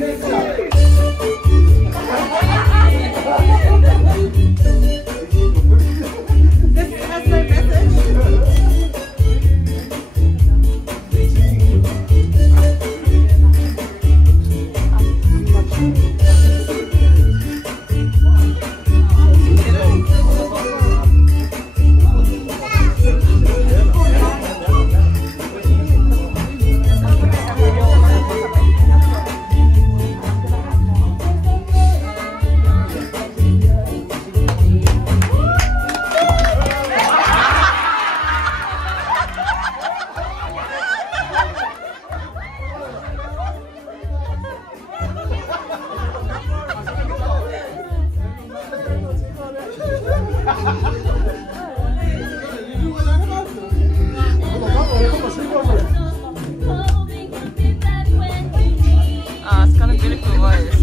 It's got a beautiful voice.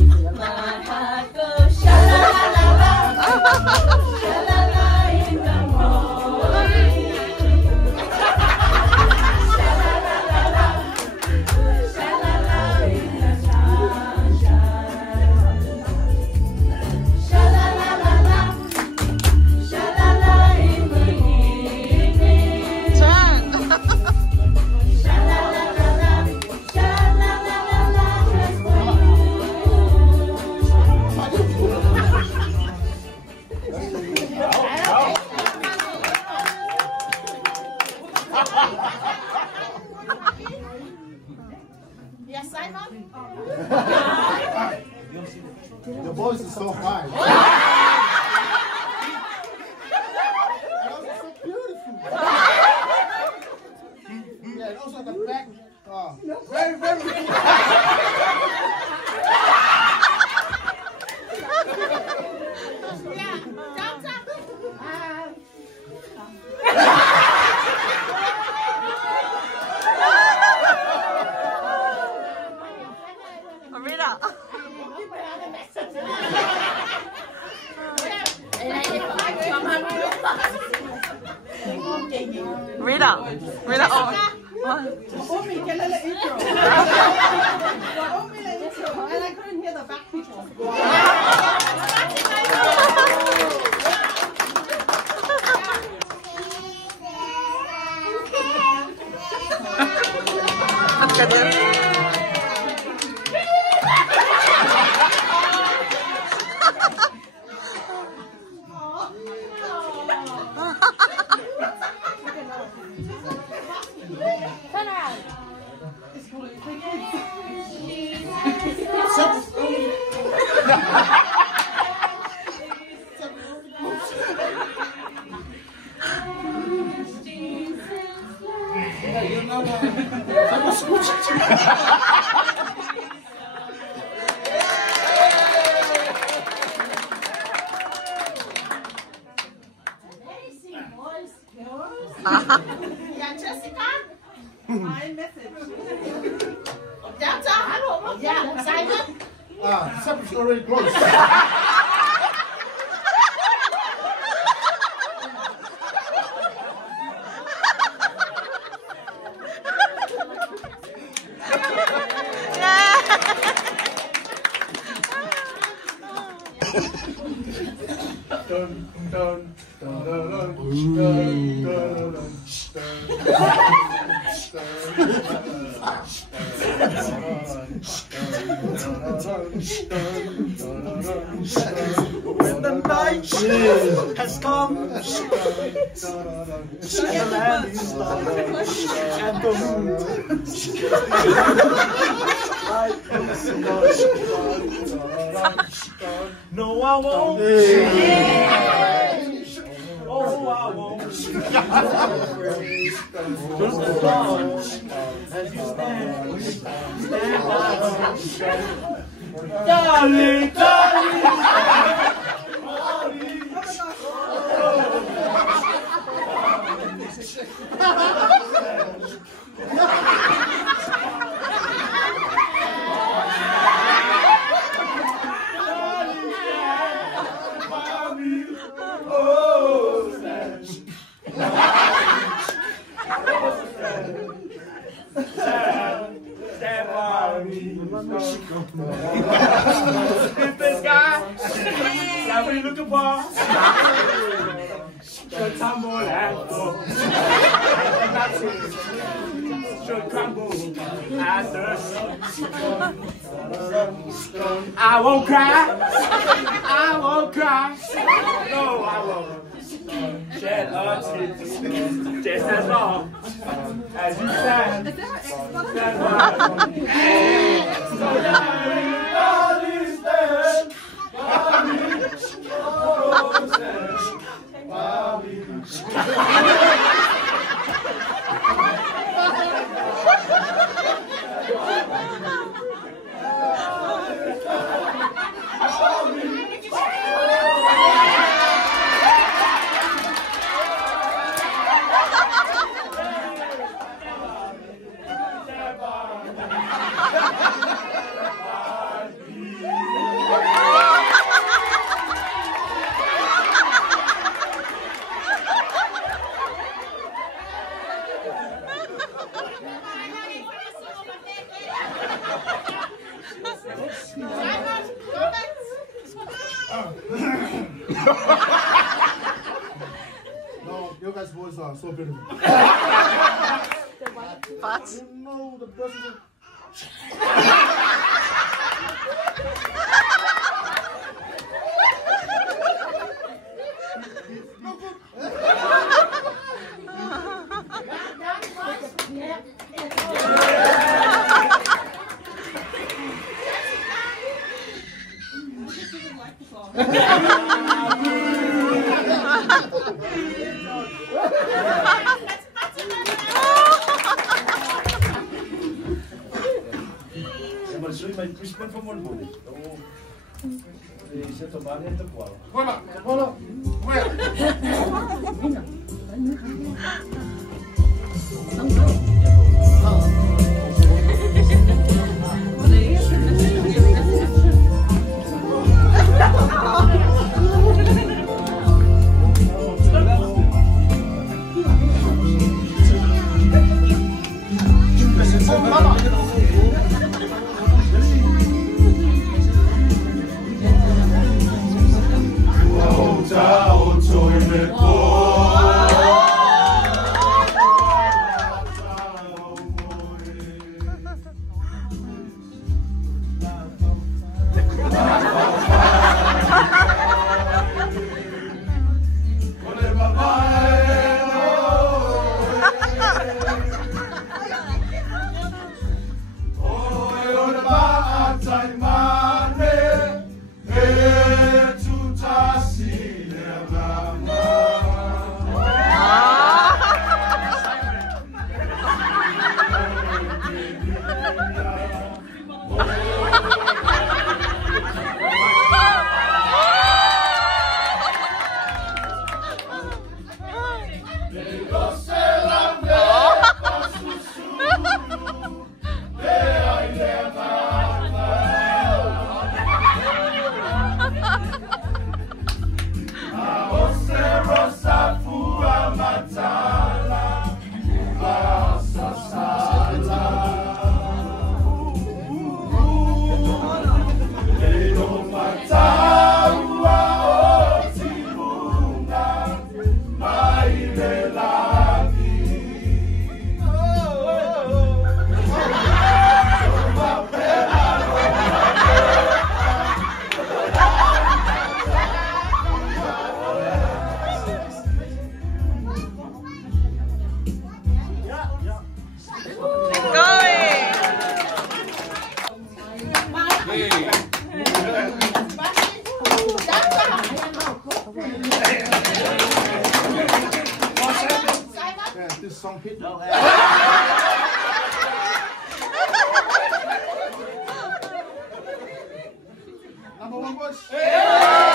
Yes, Simon? The voice is so high. And also so beautiful. Yeah, and also the back. Very, very good. Yeah, Doctor. Rita. Rita, oh. Omi, get a little intro. Omi, the intro. And I couldn't hear the back picture. Turn around. Yeah, Jessica. My message. Doctor. Yeah, Simon. The subject's already closed. When the night has come and the land is dark and the moon no, I won't change. Oh, I won't change. Just as long as you stand by me. Darling, darling, stand by me. It's this guy that we looking for. Should tumble and fall. Should crumble at the I won't cry. I won't cry. No, I won't. Shed a tear just as long as you stand. Stand by. So darling, God is there. No, you guys' voices are so beautiful. But You know the person. Mas principalmente para o molho bolho. Isso é tomar dentro da cola. Voilà, voilà. Ouais. This song hit. No. Number one voice.